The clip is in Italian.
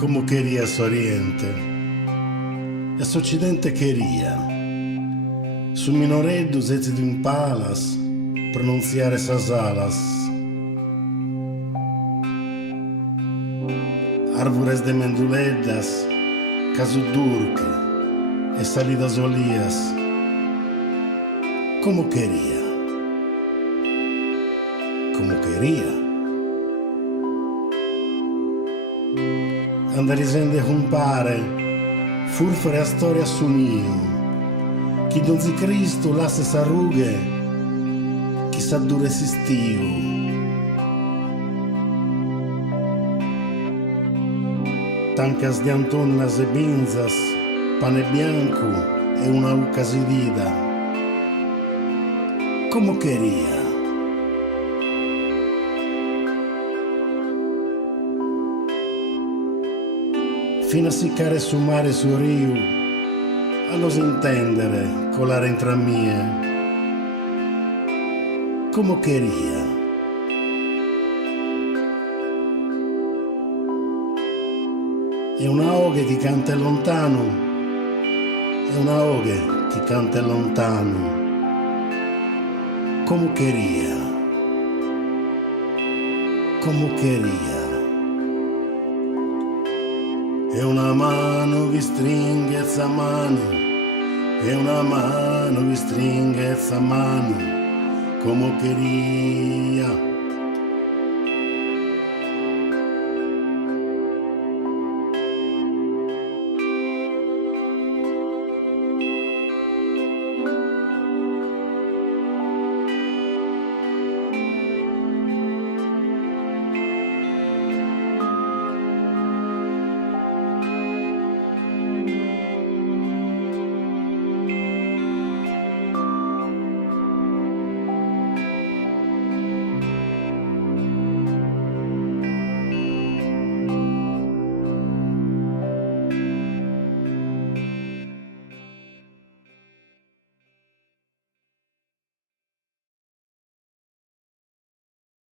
como querías Oriente, es Occidente quería. Su minoreddos eti de impalas, pronunciar esas alas. Árvores de menduledas, casudurque, e salidas olías, como quería. Como quería. Andarisende compare, furfere a storia su mio, chi donzi Cristo lasse s'arrughe, chi s'addure esistiu. Tancas de antonnas e binzas, pane bianco e una uca sidida, como quería. Fino a siccare su mare su rio, a los intendere colare entra mie, como quería. E una oghe che canta lontano, e una oghe che canta lontano, como quería, como quería. E una mano vi stringe esa mano, e una mano vi stringe esa mano, como quería.